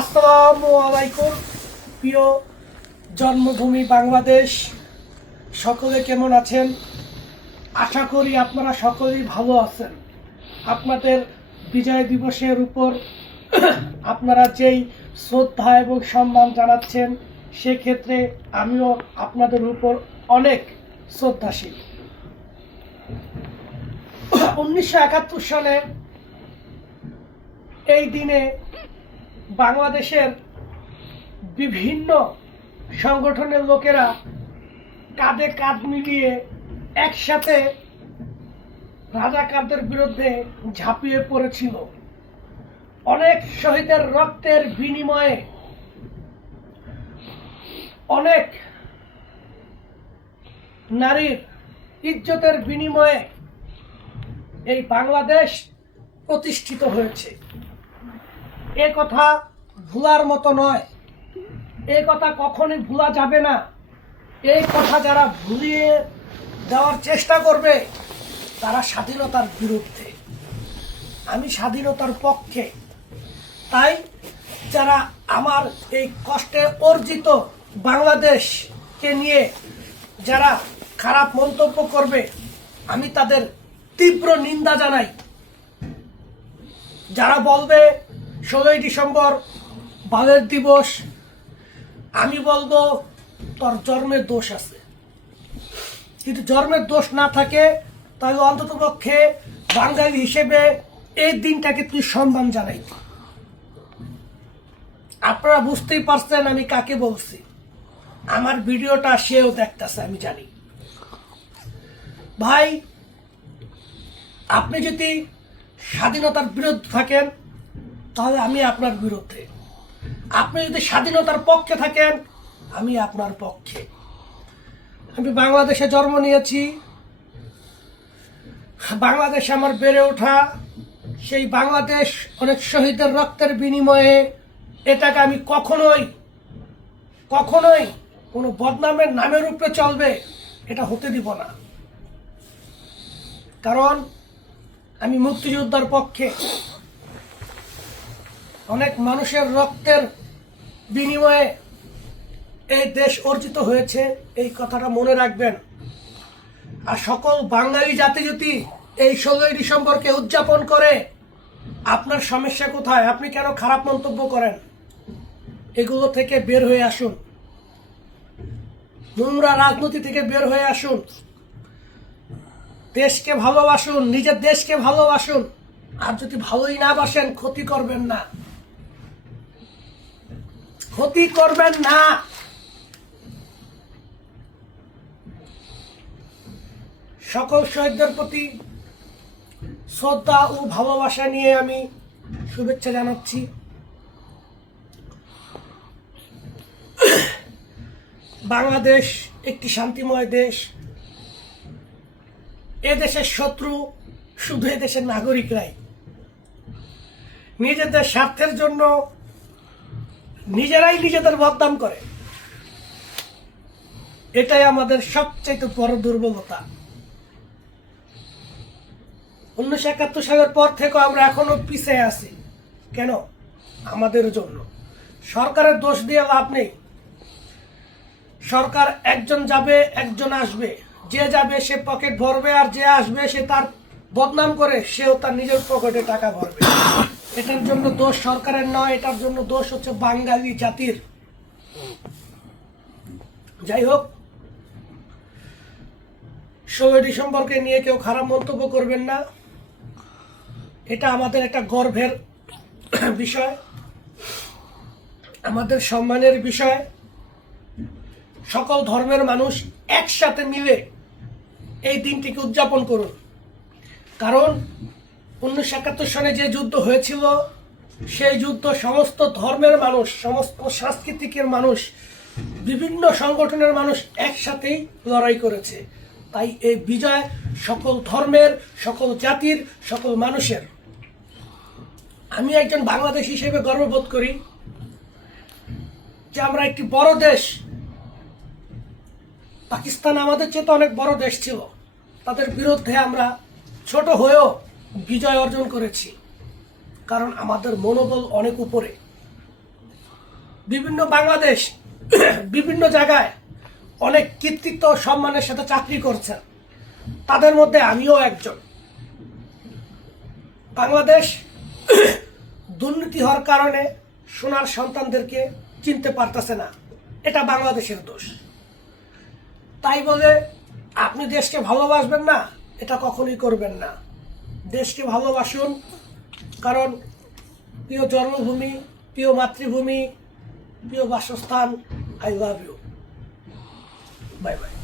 আসসালামু আলাইকুম। প্রিয় জন্মভূমি বাংলাদেশ, সকলে কেমন আছেন? আশা করি আপনারা সকলেই ভালো আছেন। আপনাদের বিজয় দিবসের উপর আপনারা যেই শ্রদ্ধা এবং সম্মান জানাচ্ছেন, সেক্ষেত্রে আমিও আপনাদের উপর অনেক শ্রদ্ধাশীল। 1971 সালে এই দিনে বাংলাদেশের বিভিন্ন সংগঠনের লোকেরা কাঁধে কাঁধ মিলিয়ে একসাথে রাজাকারদের বিরুদ্ধে ঝাঁপিয়ে পড়েছিল। অনেক শহীদের রক্তের বিনিময়ে, অনেক নারীর ইজ্জতের বিনিময়ে এই বাংলাদেশ প্রতিষ্ঠিত হয়েছে। এ কথা ভুলার মতো নয়, এ কথা কখনোই ভুলা যাবে না। এই কথা যারা ভুলিয়ে দেওয়ার চেষ্টা করবে, তারা স্বাধীনতার বিরুদ্ধে। আমি স্বাধীনতার পক্ষে। তাই যারা আমার এই কষ্টে অর্জিত বাংলাদেশকে নিয়ে যারা খারাপ মন্তব্য করবে, আমি তাদের তীব্র নিন্দা জানাই। যারা বলবে 16ই ডিসেম্বর বালের দিবস, আমি বলবো তোর জন্মের দোষ আছে। কিন্তু জন্মের দোষ না থাকে তাহলে অন্তত পক্ষে বাঙালি হিসেবে এই দিনটাকে তুই সম্মান জানাই। আপনারা বুঝতেই পারছেন আমি কাকে বলছি। আমার ভিডিওটা সেও দেখতেছে, আমি জানি। ভাই, আপনি যদি স্বাধীনতার বিরুদ্ধে থাকেন তাহলে আমি আপনার বিরুদ্ধে। আপনি যদি স্বাধীনতার পক্ষে থাকেন, আমি আপনার পক্ষে। আমি বাংলাদেশে জন্ম নিয়েছি, বাংলাদেশে আমার বেড়ে ওঠা। সেই বাংলাদেশ অনেক শহীদের রক্তের বিনিময়ে, এটাকে আমি কখনোই কোনো বদনামের নামের উপরে চলবে এটা হতে দিব না। কারণ আমি মুক্তিযোদ্ধার পক্ষে। অনেক মানুষের রক্তের বিনিময়ে এই দেশ অর্জিত হয়েছে, এই কথাটা মনে রাখবেন। আর সকল বাঙালি জাতি যদি এই 16ই ডিসেম্বরকে উদযাপন করে, আপনার সমস্যা কোথায়? আপনি কেন খারাপ মন্তব্য করেন? এগুলো থেকে বের হয়ে আসুন, নোংরা রাজনীতি থেকে বের হয়ে আসুন, দেশকে ভালোবাসুন, নিজের দেশকে ভালোবাসুন। আর যদি ভালোই না বাসেন, ক্ষতি করবেন না, ক্ষতি করবেন না। সকল শহীদদের প্রতি শ্রদ্ধা ও ভালোবাসা নিয়ে আমি শুভেচ্ছা জানাচ্ছি। বাংলাদেশ একটি শান্তিময় দেশ। এ দেশের শত্রু শুধু এ দেশের নাগরিকরাই। নিজেদের স্বার্থের জন্য নিজেরাই নিজেদের বদনাম করে। এটাই আমাদের সবচেয়ে বড় দুর্বলতা। 1971 সালের পর থেকে আমরা এখনো পিছিয়ে আছি। কেন? আমাদের জন্য। সরকারের দোষ দিয়ে লাভ নেই। সরকার একজন যাবে, একজন আসবে। যে যাবে সে পকেট ভরবে, আর যে আসবে সে তার বদনাম করে সেও তার নিজের পকেটে টাকা ভরবে। এটার জন্য দোষ সরকারের নয়, এটার জন্য দোষ হচ্ছে বাঙালি জাতির। যাই হোক, 16ই ডিসেম্বরকে নিয়ে কেউ খারাপ মন্তব্য করবেন না। এটা আমাদের একটা গর্বের বিষয়, আমাদের সম্মানের বিষয়। সকল ধর্মের মানুষ একসাথে মিলে এই দিনটিকে উদযাপন করুন। কারণ 1971 সালে যে যুদ্ধ হয়েছিল, সেই যুদ্ধ সমস্ত ধর্মের মানুষ, সমস্ত সাংস্কৃতিকের মানুষ, বিভিন্ন সংগঠনের মানুষ একসাথেই লড়াই করেছে। তাই এই বিজয় সকল ধর্মের, সকল জাতির, সকল মানুষের। আমি একজন বাংলাদেশ হিসেবে গর্ববোধ করি যে আমরা একটি বড় দেশ। পাকিস্তান আমাদের চেয়ে অনেক বড় দেশ ছিল, তাদের বিরুদ্ধে আমরা ছোট হয়েও বিজয় অর্জন করেছি। কারণ আমাদের মনোবল অনেক উপরে। বিভিন্ন বাংলাদেশ বিভিন্ন জায়গায় অনেক কৃতিত্ব ও সম্মানের সাথে চাকরি করছেন, তাদের মধ্যে আমিও একজন। বাংলাদেশ দুর্নীতি হওয়ার কারণে সোনার সন্তানদেরকে চিনতে পারতেছে না, এটা বাংলাদেশের দোষ। তাই বলে আপনি দেশকে ভালোবাসবেন না, এটা কখনোই করবেন না। দেশকে ভালোবাসুন, কারণ প্রিয় জন্মভূমি, প্রিয় মাতৃভূমি, প্রিয় বাসস্থান। I love you. Bye by.